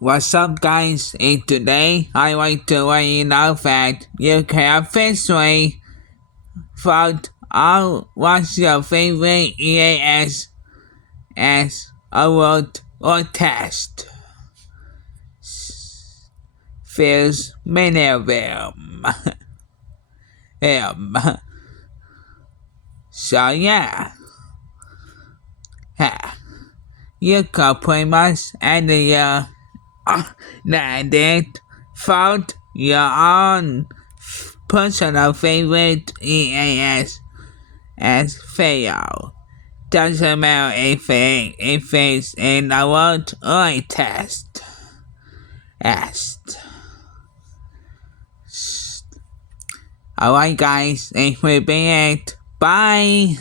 What's up, guys? And today I want to let you know that you can officially vote on what's your favorite EAS as award or test. There's many of them. So yeah. You can pretty much add your edit, vote your own personal favorite EAS as fail. Doesn't matter if it's an award or a test. Alright guys, it will be it. Bye!